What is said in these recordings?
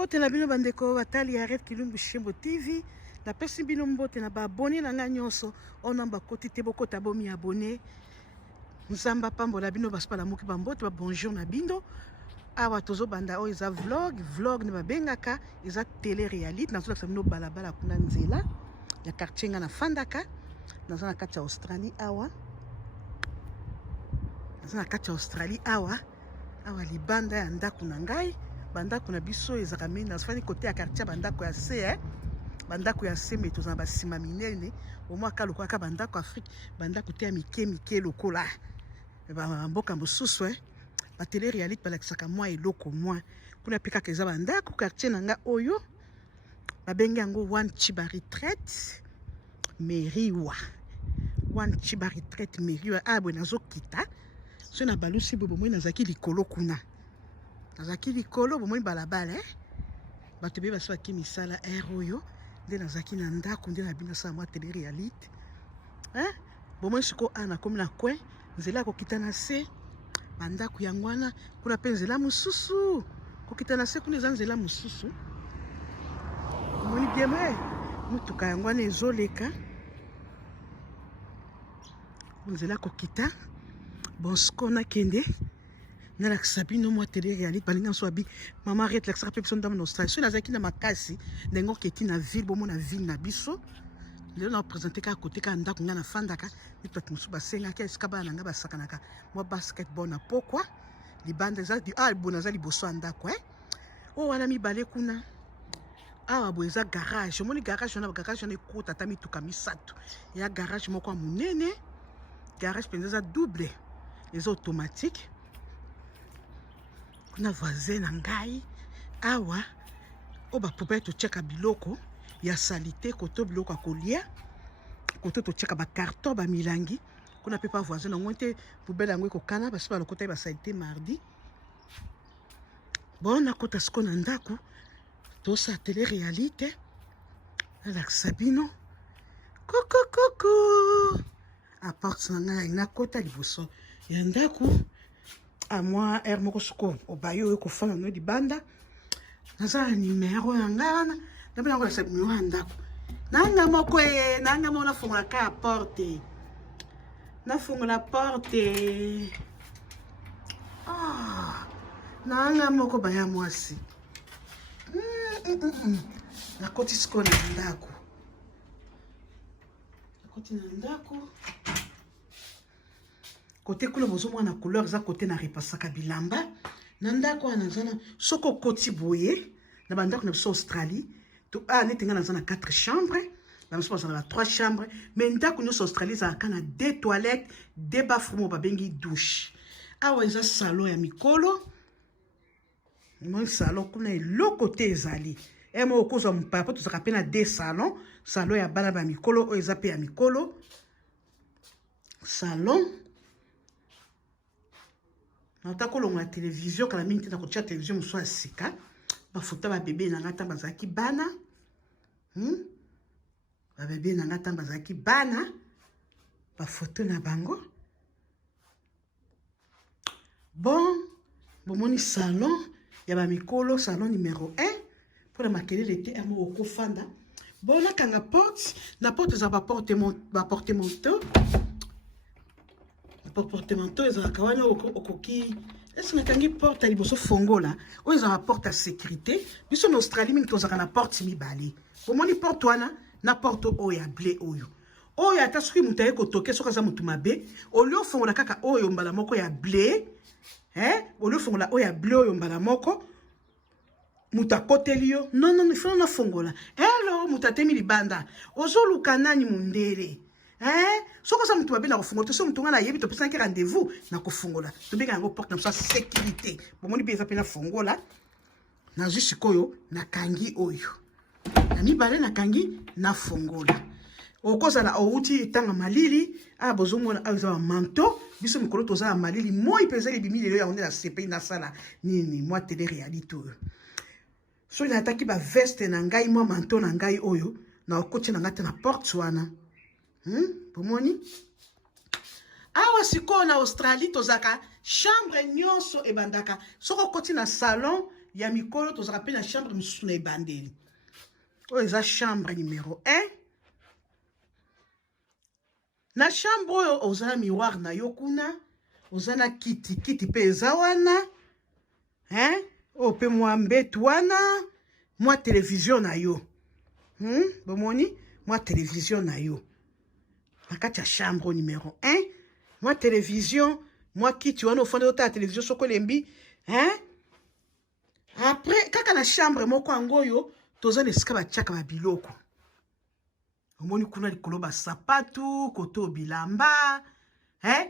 Mbote na bino bandeko batali ya Red Kilumbu Shembo TV. Na pesi bino mbote na ba abonné na nga nyonso ona bakoti te bokota bomi abonné. Nzamba pambola bino baspa muki ba mbote ba bonjour na bino. Awa tozo banda o eza vlog ne babengaka eza télé réalité na zola bino balabala kuna nzela ya quartier nga na fandaka na zona kati ya Australie awa. Na zona kati ya Australie awa libanda ya ndako na ngai. Bandako na biso ezaka mini nasfani kote ya quartier bandako ya C bandako ya C mais tozana basima minene au moins ka lokola ka bandako Afrique bandako te ya mike lokola ba mboka mosusu ba télé réalité balakisaka mwa eloko mwa kuna pe kaka eza bandako quartier nanga oyo babengi yango One Chiba Retreat Meriwa One Chiba Retreat Meriwa abwe nazokita so na balusi bobo moi nazaki likolo kuna nazaki likolo bomoi balabala bato be baso ki misala oyo nde nazaki na ndako nde na bino sa mwa télé réalité bomoi siko ana komi na coin nzela kokita na se bandako yango wana kuna pe nzela mosusu kokita na se kuna eza nzela mosusu bomoi bien mutuka yango wana ezoleka nzela kokita bon siko nakende nalakisa bino mwa télé réalité balinga so abi mama arrête lakisaka pe biso ndambo na Australie so nazalaki na makasi ndenge oketi na ville bomona ville na biso lelo na présenter ka côté ka ndako nga na fandaka bato mosusu basengaki esika bana na nga basakanaka mwa basketball na pokwa libanda eza bon aza liboso ya ndako o wana mibale kuna awa bo eza garage omoni garage wana bagarage wana ekota ata mituka misato ya garage moko ya monene garage mpenza eza double eza automatique kuna voisin na ngai awa o bapoubele totyaka biloko ya salite koto biloko ya kolia koto totyaka bacarton bamilangi kuna pe pa voisin nango te poubele yango ekokana basi balokota ye basalite mardi bon nakota siko na ndako tosa télé réalité nalakisa bino kokokoko aporte na ngai nakota liboso ya ndako amwa air moko siko obayo oyo kofana no libanda naza na numero ya ngai wana ndabona ngo lasa numero ya ndako nanga moko nanga mona funga ka porte nafungola porte nanga moko baya mwasi nakoti siko na ndako nakoti na ndako côté kuna bozomona couleur za côté na repasaka bilamba na ndako wana zana soko koti boye na bandako na biso Australie to netenga na zana 4 chambres na biso na 3 chambres mais ndako nyonso Australie za kana 2 toilettes 2 bathrooms babengi douche awa eza salon ya mikolo mon salon kuna eloko te ezali mo okozwa mpapa tozaka pe na 2 salon ya bana ba mikolo oyo eza pe ya mikolo salon natako longa télévision kala mingi na kotia télévision muso ya sika ba photo ba bébé na ngata bazaki bana ba bébé na ngata bazaki bana ba photo na bango bon bomoni salon ya ba mikolo salon numéro 1 pour la makelele te amo okofanda bon nakanga porte na porte za ba porte-manteau porte-manteau ezalaka wana okoki esi nakangi porte ya liboso fongola oyo ezala porte ya sécurité biso na Australie mingi tozalaka na porte mibale bomoni porte wana na porte oyo ya ble oyo ata soki moto aye kotoke soki aza motu mabe olio ofongola kaka oyo mbala moko ya ble olio ofongola oyo ya ble oyo mbala moko moto akoteli yo non ifona nafongola elo moto atemi libanda ozoluka nani mundele soko sa mutu babena kofungola to so mutu ngana yebi to pesa ki rendez-vous na kofungola to benga yango porte na sa sécurité bomoni beza pena fongola na jusikoyo na kangi oyo na mibale na kangi na fongola okozala outi tanga malili bozomona aza manteau biso mikolo tozala malili moi pesa libimi lelo ya onde na CPI na sala nini moi télé réalité so na ataki ba veste na ngai moi manteau na ngai oyo na okoti na ngata na porte wana pomoni awa siko na Australie tozaka chambre nyonso ebandaka soko koti na salon ya mikolo tozaka pe na chambre mosusu na ebandeli oyo eza chambre numéro 1 na chambre oyo oza na miroir na yo kuna oza na kiti pe eza wana oyo pe mwa mbetu wana mwa télévision na yo bomoni mwa télévision na yo na kati ya chambre numéro 1 mwa télévision mwa kiti wana ofandi otala télévision soko elembi après kaka na chambre moko yango oyo toza na esika batiaka babiloko omoni kuna likolo basapatu kote bilamba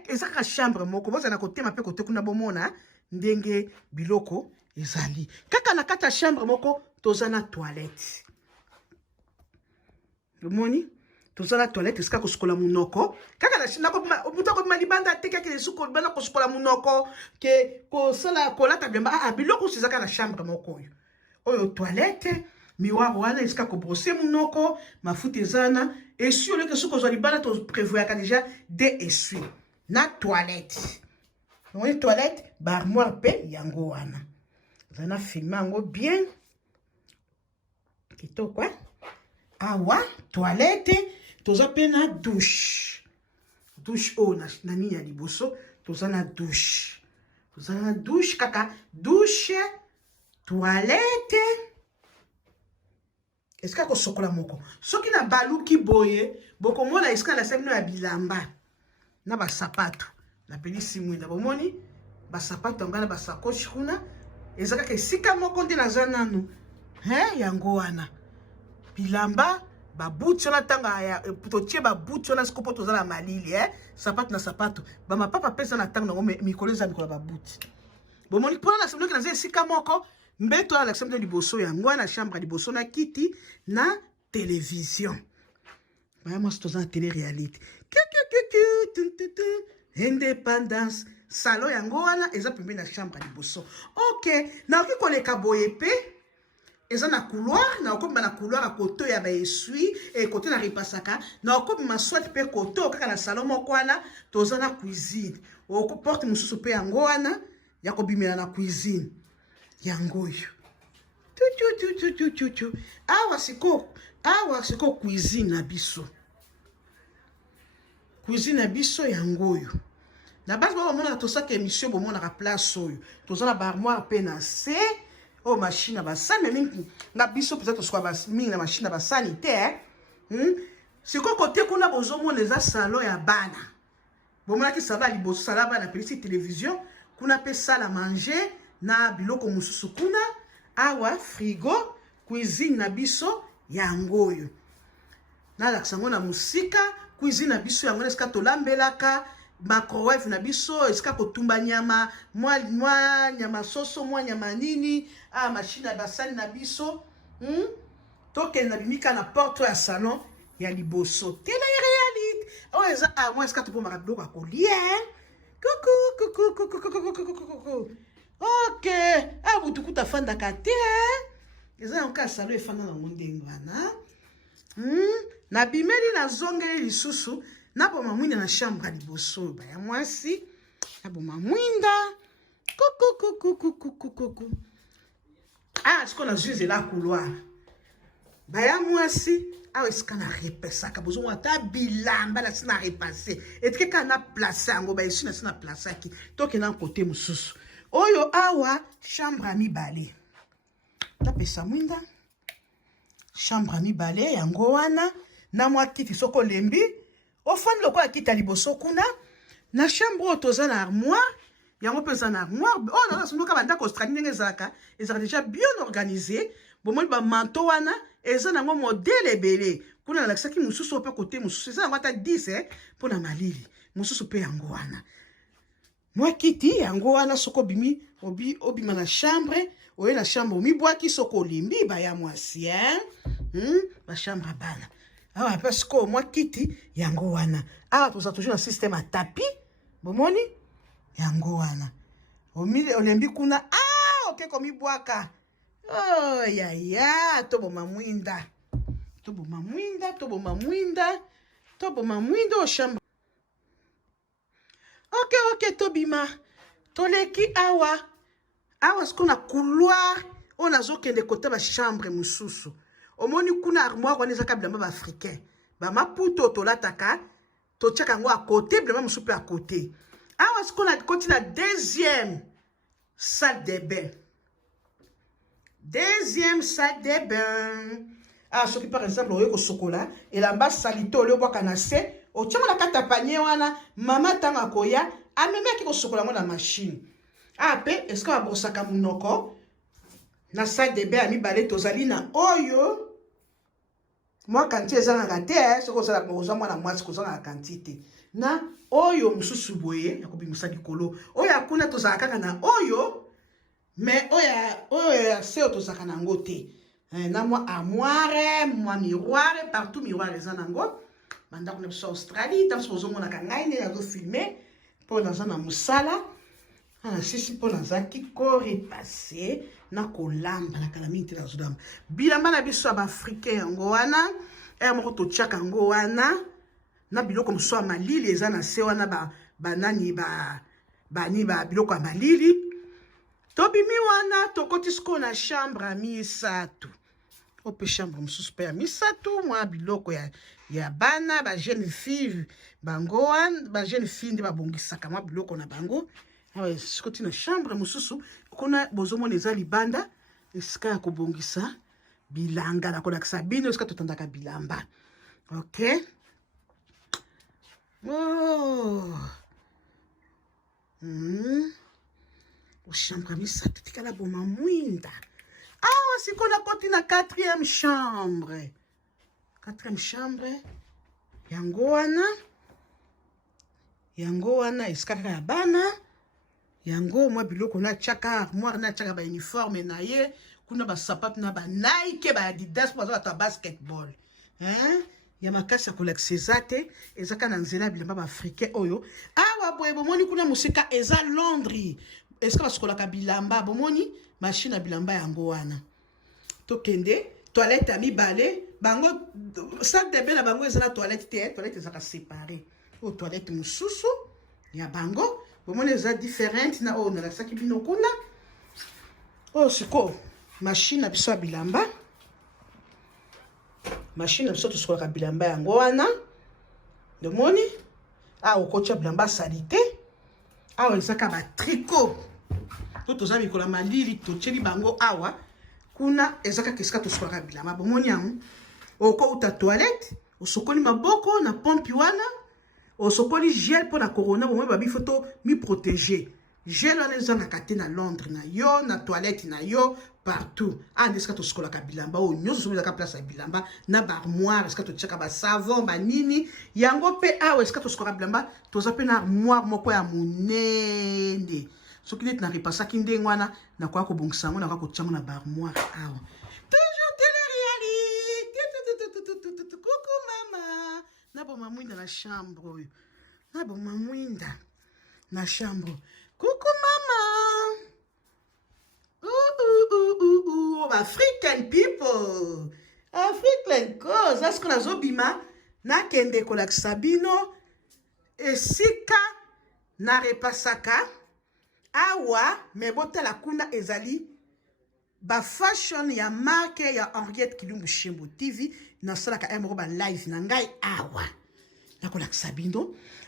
eza kaka chambre moko bozala na kotema mpe kote kuna bomona ndenge biloko ezali kaka na kati ya chambre moko toza na toilette omoni toza na toilette esika kosukola munoko kaka mutu akobima libanda te kaka esuko libanda kosukola munoko ke kosala kolata bilamba biloko oso eza kaka na chambre moko oyo toilette miroir wana esika kobrose munoko mafuta ezana essuie oleke soki ozwa libanda toprévoyaka déjà de essuie na toilette omoni toilette baarmoire mpe yango wana eza na filme yango bien kitoko awa toilette toza pe na douche oyo na nini ya liboso toza na douche kaka douche toilette esika kosokola moko soki na baluki boye bokomona esika na semino ya bilamba na basapato na pelisi mwinda bomoni basapato yango na basakoshi kuna eza kaka esika moko nde naza nanu yango wana bilamba babuti wana ntanga totie babuti wana sikopo toza na malili sapato na sapato bamapapa mpe eza na ntango nango mikolo eza mikolo ya babuti bomoni mpona na seminoki naza esika moko mbeto ala lakisa mpe liboso yango wana chambre ya liboso na kiti na télévision baya mwasi toza na télé réalité indépendance salon yango wana eza pembeni na chambre ya liboso ok naoki koleka boye mpe eza na couloir na okobima na couloir ya koto ya baesui kote na ripasaka na okobima swat mpe koto kaka na salon moko wana toza na cuisine porte mosusu mpe yango wana ya kobimela na cuisine yango oyo awa siko cuisine na biso yango oyo na base bamonaka tosaka émission bomonaka place oyo toza na baarmoire mpe na se oyo machine ya basani mingi na biso mpenza tosoka mingi na machine ya basani te sikoyo kote kuna bozomona eza salon ya bana bomonaki salon ya liboso sala bana pelisi télévision kuna mpe sala manger na biloko mosusu kuna awa frigo cuisine na biso yango oyo nalakisa yango na mosika cuisine na biso yango esika tolambelaka microwave na biso esika kotumba nyama mwa nyama soso mwa nyama nini machine ya basani na biso tokende na bimika na porte ya salon ya liboso tele réalité oyo eza mwa esika topomaka biloko ya kolia ok butukuta afandaka te eza yango salon efanda nango ndenge wana na bimeli nazongeli lisusu naboma mwinda na chambre ya liboso oyo baya mwasi naboma mwinda siko na zuzela couloir baya mwasi awa esika na repesaka bozongo ata bilamba na sina repase etike kaka na place yango bayesu na sina place aki tokenda kote mosusu oyo awa chambre ya mibale napesa mwinda chambre ya mibale yango wana na mwa kiti soko olembi ofandi lokola kiti ya liboso kuna na chambre oyo toza na armoire yango mpe eza na armoire oyo nazasunduka bandako australie ndenge ezalaka déjà bien organisé bomoni bamanto wana eza nango modele ebele kuna nalakisaki mosusu mpe kote mosusu eza nango ata 10 mpona malili mosusu mpe yango wana mwa kiti yango wana soko obima na chambre oye na chambre omibwaki soko olimbi baya mwasi bachambre bana awa mpe sikoyo mwa kiti yango wana awa toza toujours na système ya tapi bomoni yango wana olembi kuna oke komibwaka yaya toboma mwinda o chambre ok tobima toleki awa siko na couloir on a zokende côté ba chambre mususu omoni kuna armoire wana ezaka bilamba ba africain ba maputo tolataka totiaka yango à côté bilamba mususu pe à côté awa sikona koti na deuxième salle de bain deuxième salle de bain ah soki par exemple oyo kosokola elamba salite olio bwaka na se otiango na kata panier wana mama tanga koya amemeki kosokola ngo na machine ah pe est-ce que babosaka munoko na salle de bain amibale tozali na oyo mwa kanti ezalaka te soki ozala oza mwana mwasi kozala na kanti te na oyo mosusu boye ya kobimisa likolo oyo akuna tozala kaka na oyo mais oyo ya se oyo tozalaka nango te na mwa armoire mwa miroire partout miroire eza nango bandako na biso Australie ntango soki ozomonaka ngai nde nazofilme mpo naza na mosala sisi mpo nazalaki korepase na kolamba na kala mingi te nazolamba bilamba na biso ya baafrikain yango wana ere moko totiaka yango wana na biloko mosusu ya malili eza na se wana banani bani biloko ya malili tobimi wana tokoti sikoyo na chambre ya misato ope chambre mosusu mpe ya misato mwa biloko ya bana bajeune fille bango wana bajeune fille nde babongisaka mwa biloko na bango awa sikoti na chambre mosusu kuna bozomona eza libanda esika ya kobongisa bilanga na kolakisa bino esika totandaka bilamba ok ochambre misato tikala boma mwinda awa sikoyo nakoti na quatrième chambre yango wana esika kaka ya bana yango mwa biloko natiaka armoire natiaka bauniforme na ye kuna basapato na banaike baadidas mpo baza bato ya basketball ya makasi ya kolakisa eza te ezaka na nzela ya bilamba baafricain oyo awa boye bomoni kuna mosika eza Londres esika basukolaka bilamba bomoni machine ya bilamba yango wana tokende toilette ya mibale bango salle de bain na bango eza na toilette te toilette ezaka séparé oyo toilette mosusu ya bango bomoni eza différente na oyo nalakisaki bino kuna oyo sikoyo machine na biso ya bilamba machine na biso tosukolaka bilamba yango wana domoni awa okotia bilamba asali te awa ezaka batricot to toza mikolo ya malili totieli bango awa kuna ezaka esika tosukolaka bilamba bomoni yango okouta toilette osokoli maboko na pompi wana osokoli gel mpo na corona bomoi babi foto mi protéger gel wana ezangaka te na Londres na yo na toilette na yo partout ande esika tosukolaka bilamba oyo nyonso soki ezaka place ya bilamba na baarmoire esika totiaka basavon banini yango mpe awa esika tosukolaka bilamba toza mpe na armoire moko ya monene soki neti na repasaki ndenge wana nakoka kobongisa yango nakoka kotiango na baarmoire awa toujours télé-réalité kuku mama naboma mwinda na chambre oyo naboma mwinda na chambre kuku mama African people African cause asiko nazobima nakende kolakisa bino esika na repasaka awa me botala kuna ezali ba fashion ya marque ya Henriette Kilumbu Shembo TV nasalaka moko ba live na ngai awa nakolakisa bino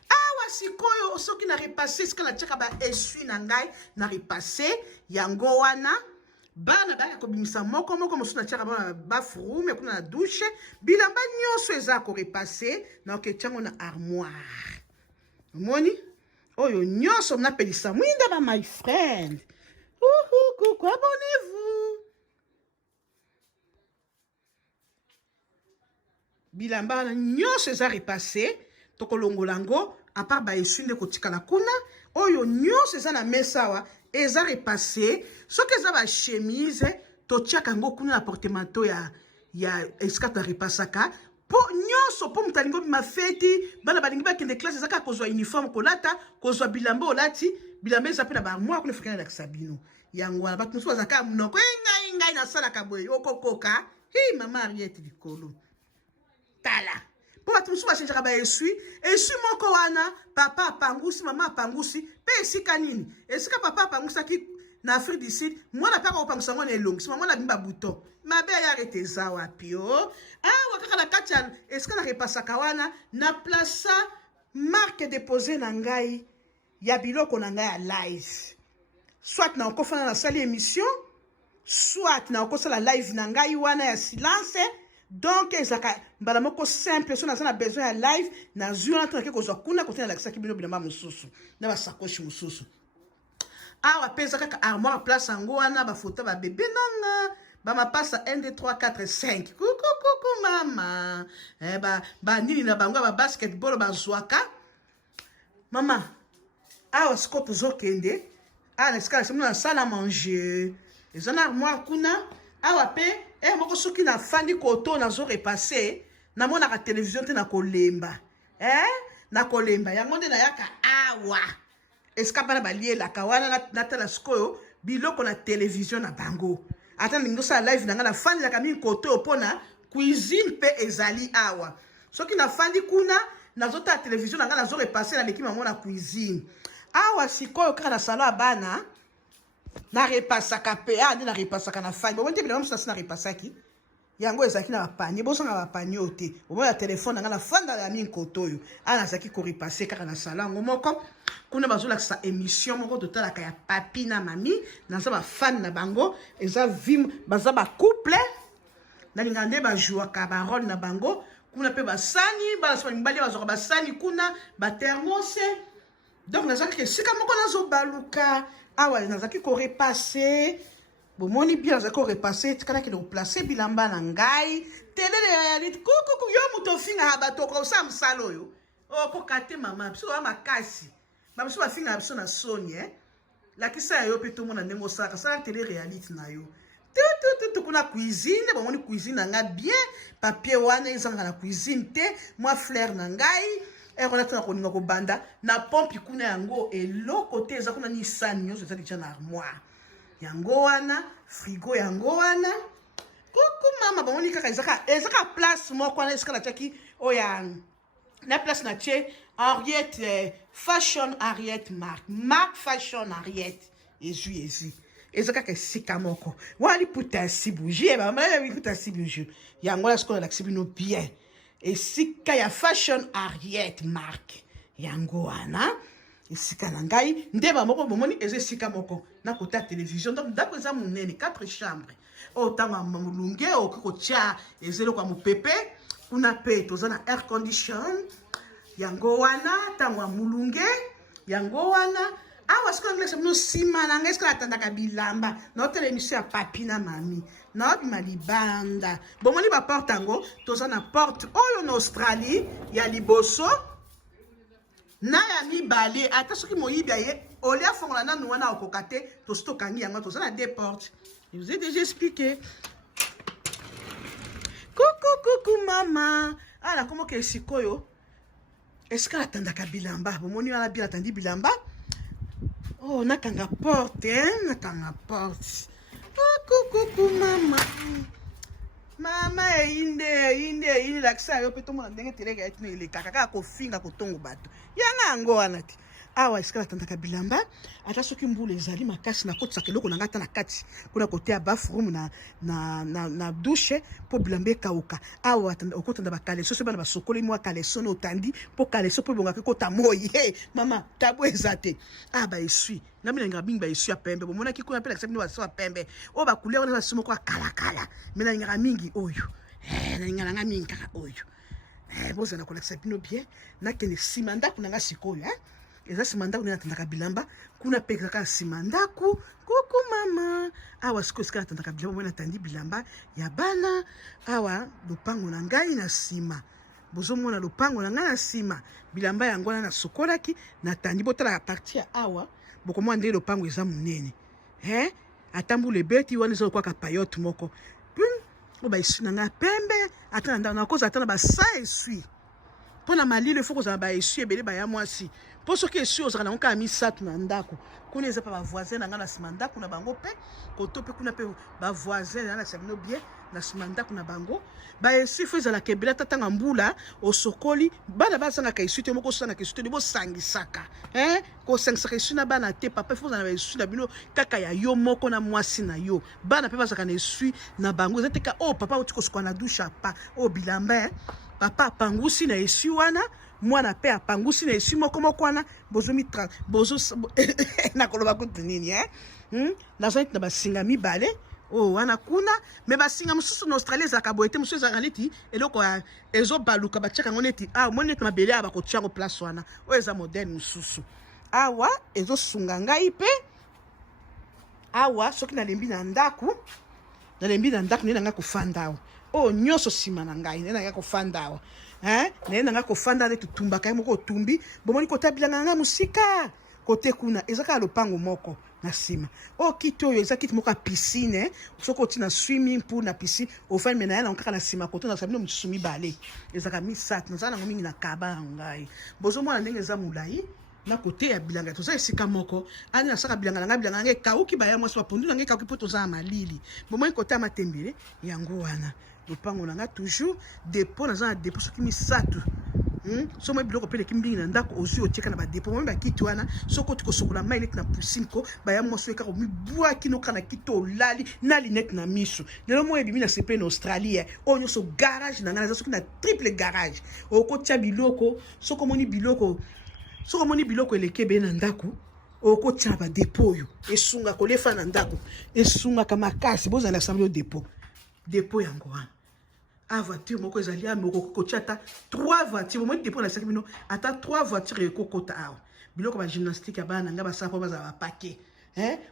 awa sikoyo soki na repase esika natiaka ba essuie na ngai na repase yango wana bana baya kobimisa moko mosusu natiaka bana bathroom kuna na douche bilamba nyonso eza korepase na oketiango na armoire omoni oyo nyonso napelisa mwinda ba my friend coucou abonnez-vous bilamba wana nyonso eza repase tokolongola ngo apart ba essuie nde kotikala kuna oyo nyonso eza na mesa awa eza repase soki eza ba chemise totiaka yango kuna na portemanteau ya esika torepasaka po nyonso po moto alingi obima feti bana balingi bakende classe ezaka kozwa uniforme kolata kozwa bilamba olati bilamba eza mpe na baarmoire kuna efokana lakisa bino yango wana bato mosusu bazalaka monoko ngai nasalaka boye okokoka hi mama Henriette likolo tala po bato mosusu bachangeaka baesui moko wana papa apangusi mama apangusi mpe esika nini esika papa apangusaki na Afrique du Sud mwana paka opangisa ngwana elongi sima mwana bimba bouton mabe ya arrêté za wapi o wakaka na kati ya eska na repasaka wana na plaça marque déposé na ngai ya biloko na ngai ya live soit na okofana na sali émission soit na okosala live na ngai wana ya silence donc ezaka mbala moko simple so naza na besoin ya live na zwi wana tonake kozwa kuna kote nalakisaki bino bilamba mosusu na basakoshi mosusu awa mpe eza kaka armoire place yango wana bafoto babebe nanga bamapasa 1 2 3 4 5 kukukuku mama banini na bango ya babasketball bazwaka mama awa siko tozokende na esika na semona na salle à manger eza na armoire kuna awa mpe moko soki nafandi koto nazorepasse namonaka televizio te na kolemba yango nde nayaka awa esika bana balielaka wana natala sikoyo biloko na televizio na bango ata ndingi osala live na ngai nafandelaka mingi koto oyo mpona cuisine mpe ezali awa soki nafandi kuna nazotala televizio na ngai nazorepasse naleki mango na cuisine awa sikoyo kaka na salo ya bana narepasaka mpe nde narepasaka na fani bomoi te bilamba mosusu nasi narepasaki yango ezalaki na bapanie bosanga bapanie oyo te bomoi ya telefone na ngai nafandala ya mingi koto oyo nazalaki korepase kaka na salo yango moko kuna bazolakisa émission moko totalaka ya papi na mami naza bafani na bango eza vim baza bacouple nalingaka nde bajouaka barole na bango kuna mpe basani balasa mibali bazwaka basani kuna bathermose donc nazalaki esika moko nazobaluka awa nazalaki korepasse bomoni bien nazalaki korepasse tikalaki na koplace bilamba na ngai telele réalité kukuku yo moto ofingaka bato okosala mosala oyo okoka te mama biso oya makasi bamiso bafingaka biso na soni lakisa ya yo mpe tomona ndenge osalaka sala tele réalité na yo tutututu kuna cuisine bomoni cuisine na ngai bien papier wana ezangaka na cuisine te mwa fleur na ngai wana tona koninga kobanda na pompe kuna yango eloko te eza kuna ni sani nyonso eza deja na armoire yango wana frigo yango wana kuku mama bamoni kaka ezaka place moko wana esika natiaki oya na place na tie Henriette fashion Henriette mark fashion Henriette ezwi eza kaka esika moko wana liputa si bougie bamala liputa si bougie yango wana sikoyo nalakisi bino bien esika ya fashion Henriette mark yango wana esika na ngai nde bamoko bomoni eza esika moko na kota ya télévision donc ndako eza monene 4 chambre oyo ntango ya molunge okoki kotia eza eloko ya mopepe kuna mpe toza na air condition yango wana ntango ya molunge yango wana awa sikoyo ngelesa bino nsima na ngai sikoyo natandaka bilamba naotala émission ya papi na mami naobima libanda bomoni baporte yango toza na porte oyo na Australie ya liboso na ya mibale ata soki moyibi aye olia afongola nanu wana okoka te tosi tokangi yango toza na 2 portes je vous ai déjà expliqué kuku mama nakomoka sikoyo esika natandaka bilamba bomoni wana bien natandi bilamba nakanga porte nakanga porte kuku mama einde lakisa yo mpe tomona ndenge teleka etino elekaka kaka kofinga kotongo bato yanga yango wana te awa esika natandaka bilamba ata soki mbula ezali makasi nakotisaka eloko na ngai ata na kati kuna kote ya bathroom na douche mpo bilamba ekauka awa okotanda bakaleso so bana basokoli mwa kaleso na otandi mpo kaleso mpo ebongaka ekota moi mama tabo eza te baesui ngai minalingaka mingi baesui ya pembe bomonaki kuna mpe lakisa bino baso ya pembe oyo bacouleur wana basi moko ya kalakala me nalingaka mingi oyo nalingaka na ngai mingi kaka oyo bozala kolakisa bino bien nakende nsima ndako na ngai sikoyo eza nsima ndako nde natandaka bilamba kuna mpe ezaka nsima ndako kuku mama awa sikoyo esika natandaka bilamba moi natandi bilamba ya bana awa lopango na ngai na nsima bozomona lopango na ngai na nsima bilamba yango wana nasokolaki natandi botala parti ya awa bokomona ndenge lopango eza monene ata mbula ebeti wana eza lokwaka payote moko oyo baesui na ngai pembe ata na ndako nakoza ata na basa esui mpo na malilo ifo kozala baesui ebele baya mwasi mpo soki esui ozalaka nango kaka misato na ndako kuna eza mpa bavoisin na ngai na nsima ndako na bango mpe koto mpe kuna mpe bavoisin na nsima bino bien na nsima ndako na bango baesi fo ezalaka ebele ata ntango mbula osokoli bana bazangaka esu te moko osangaka esu te bosangisaka kosangisaka esu na bana te papa fo ozala na esu na bino kaka ya yo moko na mwasi na yo bana mpe bazalaka na esu na bango eza teka papa oti kosuka na dushe apa bilamba papa apangusi na esu wana mwana mpe apangusi na esu moko wana nakoloba kutu nini nazali na basinga mibale wana kuna me basinga mosusu na Australie ezalaka boye te mosusu ezalaka neti eloko ezobaluka batiaka yango neti omoni neti mabele awa bakotia yango place wana oyo eza modele mosusu awa ezosunga ngai mpe awa soki nalembi na ndako nde nanga kofanda awa nyonso nsima na ngai nde nanga kofanda awa nde nanga kofanda nde tutumbaka ye moko otumbi bomoni kotabilanga nga mosika kote kuna eza kaka lopango moko na nsima kiti oyo eza kiti moko ya piscine soki oti na swimming pool na piscine ofani me na ya nango kaka na nsima kote nazala bino mosusu mibale ezalaka misatu nazala nango mingi na kaba ya ngai bozomona ndenge eza molai na kote ya bilanga toza esika moko ani nasaka bilanga nanga ekauki baya mwasi bapondu nanga ekauki mpo toza ya malili bomoi kote ya matembele yango wana lopango nanga toujours depo naza na depo soki misatu so moi biloko pele kimbingi na ndako ozwi otieka na badepo moi bakiti wana soki oti kosokola mai neti na pusine ko baya mwasi oyo kaka omibwaki noka na kiti olali na linete na miso lelo moi ebimi na sepe na Australie oyo nyonso garage na ngai naza soki na triple garage okotia biloko soki omoni biloko eleki ebele na ndako okotia na badepo oyo esungaka kolefa na ndako esungaka makasi bozala assemble yo depo yango wana voiture moko ezali moko kokotia ata 3 voitures bomoi depo na saki bino ata 3 voitures ekokota awa biloko ba gymnastique ya bana nga basala mpo bazala bapake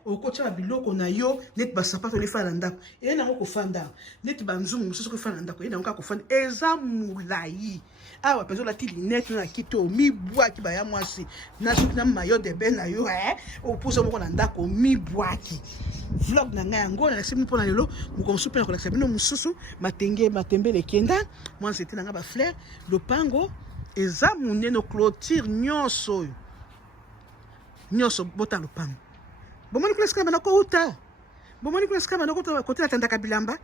okotia babiloko na yo neti basapato olefa na ndako eye nango kofanda awa neti banzumu mosusu kofa na ndako eye nango kaka kofanda eza molai awa mpenza olati linete na kiti omibwaki baya mwasi na soki na mayo de bain na yo opusa moko na ndako omibwaki vlog na ngai yango nalakisi bino mpona lelo mokongo mosusu mpe na kolakisa bino mosusu matembele ekenda mwana nzete na ngai bafleur lopango eza monene clôture nyonso oyo nyonso bota lopango bomoni kuna esika bana kouta bomoni kuna esika bana kouta kote natandaka bilamba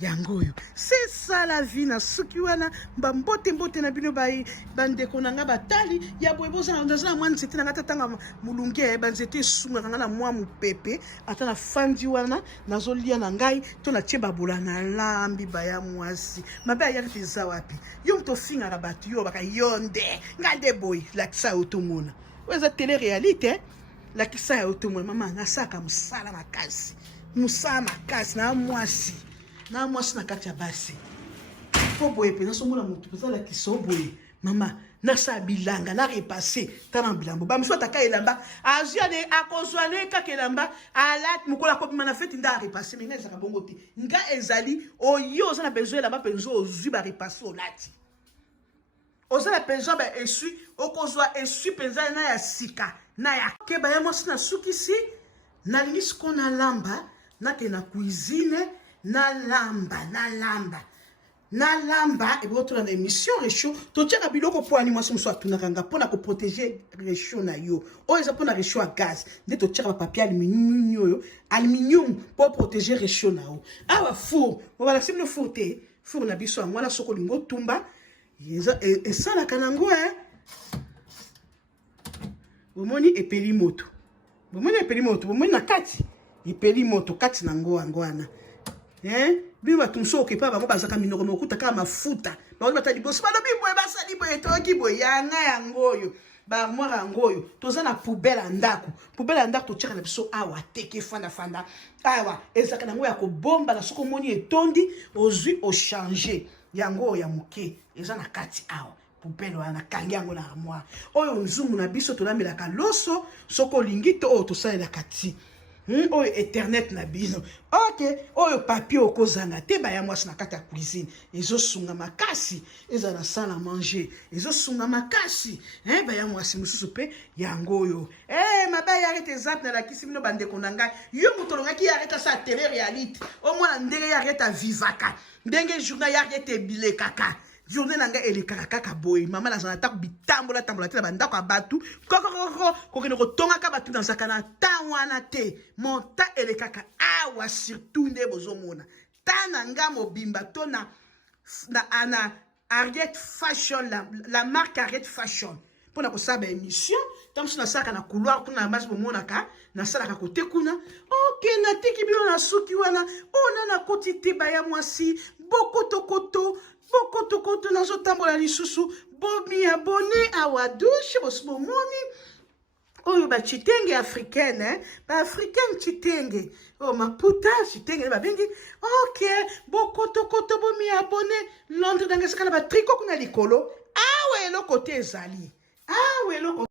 yango oyo c'est ça la vie na suki wana mbote na bino bandeko na nga batali ya boye bozala na mwa nzete na nga tatanga mulunge banzete esungaka nga na mwa mopepe ata na fandi wana nazolia na ngai to natie babola na lambi baya mwasi mabe ayaki te eza wapi yo moto ofingaka bato yo baka yo nde nga nde boye lakisa yo tomona oyo eza tele réalité lakisa yo tomona mama nasaka mosala makasi na mwasi na kati ya basi po boye mpenza somona motu mpenza lakisa boye mama nasa bilanga na repasse tana bilambo bamiso ataka elamba azwi akozwa ne kaka elamba alati mokola akobima na feti nda repasse me nga ezaka bongo te nga ezali oyo oza na besoin elamba mpenza ozwi barepasse olati oza na mpenza esui okozwa esui mpenza na ya sika na ya keba ya mwasi na sukisi nalingi siko na lamba nake na cuisine na lamba ebotola na émission réchaud totiaka biloko po ani mwasi mosusu atunaka nga mpona koprotege réchaud na yo oyo eza mpona réchaud ya gaz nde totiaka bapapier aluminium mpo protege réchaud na yo awa four bobalakisi bino four te four na biso yango wana soko olingi otumba esalaka nango bomoni epeli moto bomoni na kati epeli moto kati nango yango wana bino bato mosusu okepa bango bazaka minoko mokuta kaka mafuta bango bata liboso balobi boye basali boye toyoki boye yanga yango oyo baarmoire yango oyo toza na poubele ya ndako totiaka na biso awa teke fanda awa ezalaka nango ya kobomba na soki omoni etondi ozwi ochange yango oyo ya moke eza na kati awa poubele wana nakangi yango na armoire oyo nzungu na biso tolamelaka loso soki olingi to oyo tosalelaka ti oyo internet na bino oyo papier okozanga te baya mwasi na kati ya cuisine ezosunga makasi eza na salle à manger ezosunga makasi baya mwasi mosusu mpe yango oyo mabe yarete ezap nalakisi bino bandeko na ngai yo moto olongaki yareta sa tele réalité omwana ndenge yareta vivaka ndenge journal yarete ebilekaka journée na ngai elekaka kaka boye mama nazala ta bitambola te na bandako ya batu kokende kotongaka batu nazalaka na ta wana te monta elekaka awa surtout nde bozomona tana nga mobimba to na Ariette Fashion, la marque Ariette Fashion. Pour na kosaba émission, tant que na saka na couloir kuna basi bomonaka, na sala ka côté kuna. OK, na tiki bilo na suki wana, ona na koti te baya mwasi, bokoto na zotambola lisusu, bomi abonné à Wadouche, bosmo moni. Oyo ba chitenge africaine, ba africaine chitenge. Oh maputa chitenge ba bengi. OK, bokoto bomi abonné. Londres dans ce cas ba tricot kuna likolo. Ah ouais, le côté ezali. Ah ouais, le côté